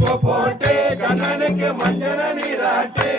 போட்டு கண்ணனுக்கு மஞ்சள் நீராட்டு.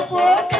উপর